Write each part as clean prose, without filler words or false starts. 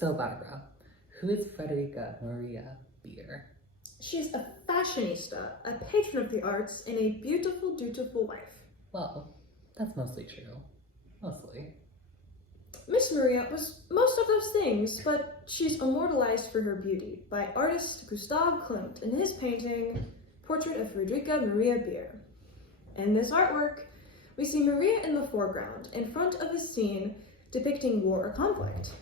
So Barbara, who is Fredericke Maria Beer? She's a fashionista, a patron of the arts, and a beautiful, dutiful wife. Well, that's mostly true. Mostly. Miss Maria was most of those things, but she's immortalized for her beauty by artist Gustav Klimt in his painting, Portrait of Fredericke Maria Beer. In this artwork, we see Maria in the foreground, in front of a scene depicting war or conflict.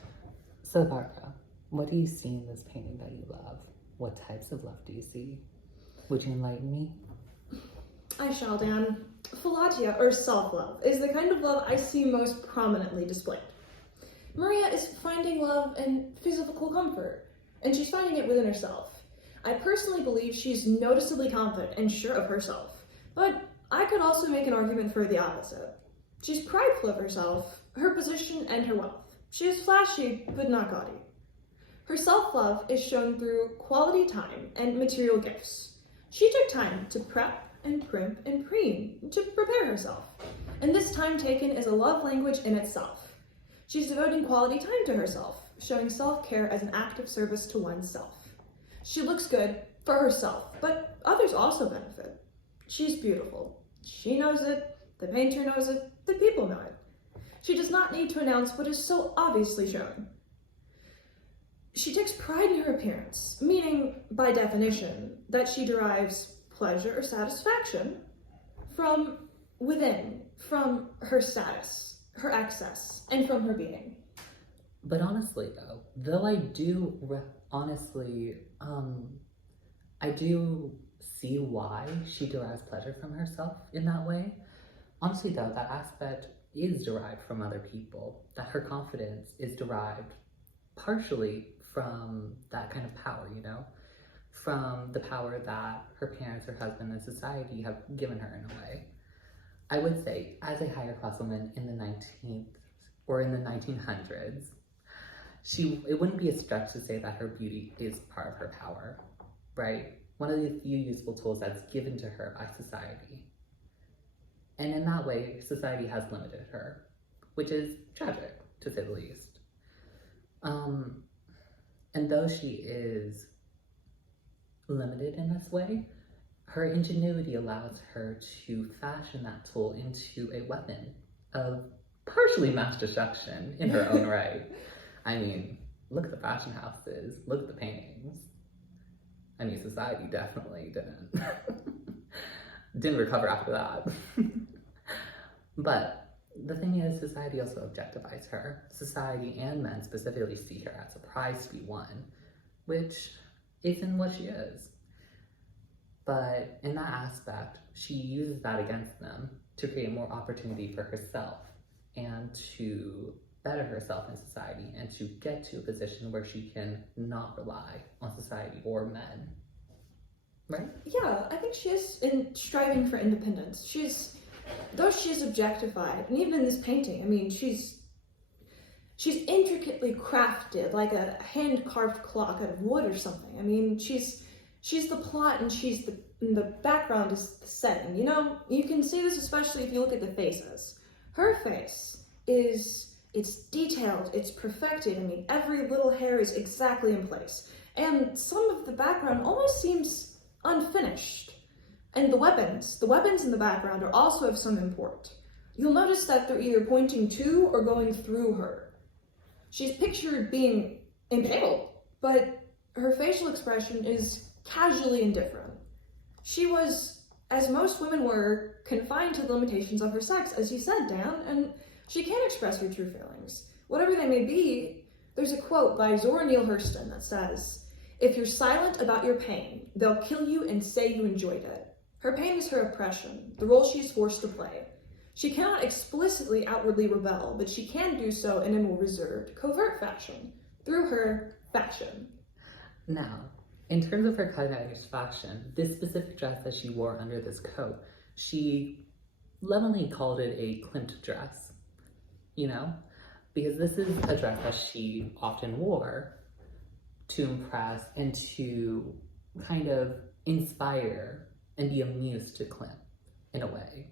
So Barbara, what do you see in this painting that you love? What types of love do you see? Would you enlighten me? I shall, Dan. Philatia, or self-love, is the kind of love I see most prominently displayed. Maria is finding love and physical comfort, and she's finding it within herself. I personally believe she's noticeably confident and sure of herself, but I could also make an argument for the opposite. She's prideful of herself, her position, and her wealth. She is flashy, but not gaudy. Her self-love is shown through quality time and material gifts. She took time to prep and primp and preen to prepare herself, and this time taken is a love language in itself. She's devoting quality time to herself, showing self-care as an act of service to oneself. She looks good for herself, but others also benefit. She's beautiful. She knows it, the painter knows it, the people know it. She does not need to announce what is so obviously shown. She takes pride in her appearance, meaning, by definition, that she derives pleasure or satisfaction from within, from her status, her excess, and from her being. But honestly though I do I do see why she derives pleasure from herself in that way. Honestly though, that aspect is derived from other people, that her confidence is derived partially from that kind of power, from the power that her parents, her husband, and society have given her in a way. I would say, as a higher class woman in the 19th or in the 1900s, it wouldn't be a stretch to say that her beauty is part of her power, right? One of the few useful tools that's given to her by society. And in that way, society has limited her, which is tragic, to say the least. And though she is limited in this way, her ingenuity allows her to fashion that tool into a weapon of partially mass destruction in her own right. I mean, look at the fashion houses, look at the paintings. I mean, society definitely didn't recover after that. But the thing is, society also objectifies her. Society and men specifically see her as a prize to be won, which isn't what she is. But in that aspect, she uses that against them to create more opportunity for herself and to better herself in society and to get to a position where she can not rely on society or men. Right? Yeah, I think she is striving for independence. Though she is objectified, and even in this painting, I mean, she's intricately crafted, like a hand-carved clock out of wood or something. I mean, she's the plot, and the background is the setting. You can see this especially if you look at the faces. Her face it's detailed, it's perfected. I mean, every little hair is exactly in place. And some of the background almost seems unfinished. And the weapons in the background are also of some import. You'll notice that they're either pointing to or going through her. She's pictured being impaled, but her facial expression is casually indifferent. She was, as most women were, confined to the limitations of her sex, as you said, Dan, and she can't express her true feelings. Whatever they may be, there's a quote by Zora Neale Hurston that says, "If you're silent about your pain, they'll kill you and say you enjoyed it." Her pain is her oppression, the role she is forced to play. She cannot explicitly outwardly rebel, but she can do so in a more reserved, covert fashion, through her fashion. Now, in terms of her cosmetic fashion, this specific dress that she wore under this coat, she lovingly called it a Klimt dress, because this is a dress that she often wore to impress and to kind of inspire and be amused to Klimt in a way.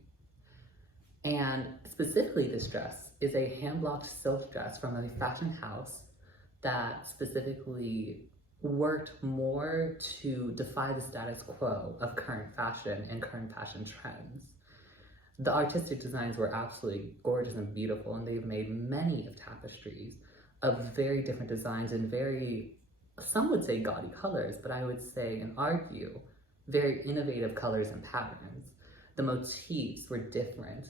And specifically this dress is a hand-blocked silk dress from a fashion house that specifically worked more to defy the status quo of current fashion and current fashion trends. The artistic designs were absolutely gorgeous and beautiful, and they've made many of tapestries of very different designs and very, some would say gaudy colors, but I would say and argue very innovative colors and patterns. The motifs were different,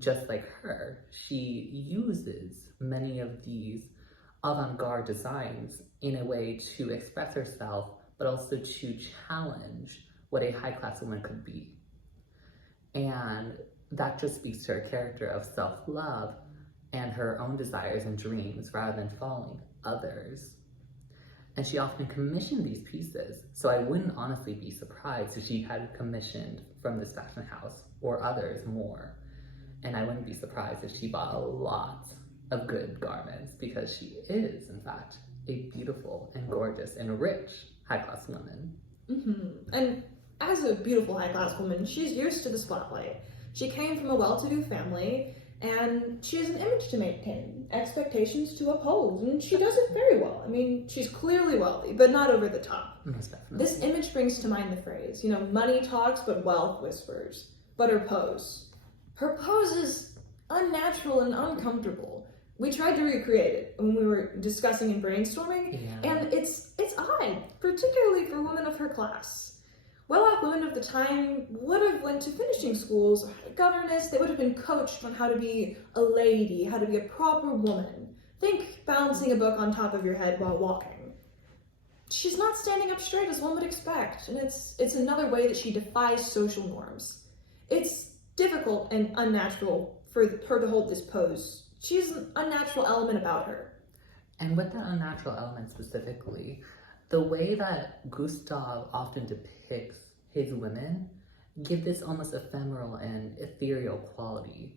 just like her. She uses many of these avant-garde designs in a way to express herself, but also to challenge what a high-class woman could be. And that just speaks to her character of self-love and her own desires and dreams rather than following others. And she often commissioned these pieces, so I wouldn't honestly be surprised if she had commissioned from this fashion house or others more. And I wouldn't be surprised if she bought a lot of good garments, because she is, in fact, a beautiful and gorgeous and rich high-class woman. And as a beautiful high-class woman, she's used to the spotlight. She came from a well-to-do family, and she has an image to maintain, expectations to uphold, and she does it very well. I mean, she's clearly wealthy, but not over the top. Most definitely. This image brings to mind the phrase, money talks, but wealth whispers. But her pose is unnatural and uncomfortable. We tried to recreate it when we were discussing and brainstorming, and it's odd, particularly for women of her class. Well-off women of the time would have went to finishing schools, or had a governess. They would have been coached on how to be a lady, how to be a proper woman. Think balancing a book on top of your head while walking. She's not standing up straight as one would expect, and it's another way that she defies social norms. It's difficult and unnatural for her to hold this pose. She has an unnatural element about her. And with that unnatural element specifically, the way that Gustav often depicts his women give this almost ephemeral and ethereal quality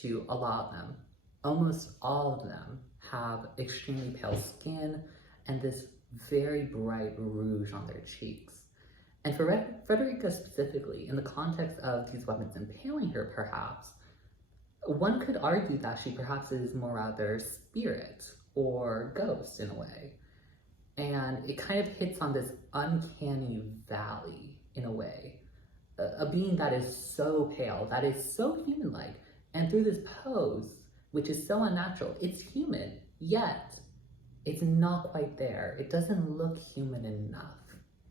to a lot of them. Almost all of them have extremely pale skin and this very bright rouge on their cheeks. And for Fredericke specifically, in the context of these weapons impaling her perhaps, one could argue that she perhaps is more rather spirit or ghost in a way. And it kind of hits on this uncanny valley in a way. A being that is so pale, that is so human-like. And through this pose, which is so unnatural, it's human, yet it's not quite there. It doesn't look human enough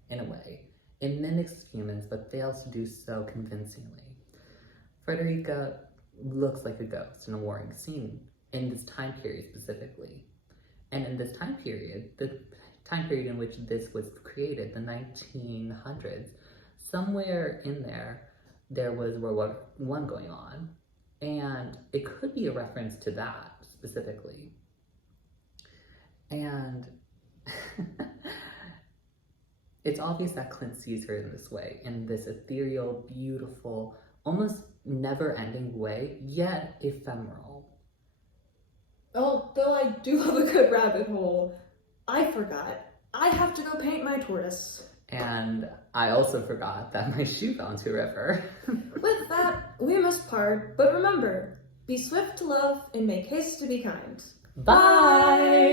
in a way. It mimics humans, but fails to do so convincingly. Fredericke looks like a ghost in a warring scene in this time period specifically. And in this time period, the time period in which this was created, the 1900s, somewhere in there was World War I going on. And it could be a reference to that specifically. And it's obvious that Clint sees her in this way, in this ethereal, beautiful, almost never-ending way, yet ephemeral. Although I do have a good rabbit hole, I forgot. I have to go paint my tortoise. And I also forgot that my shoe fell into a river. With that, we must part, but remember, be swift to love and make haste to be kind. Bye!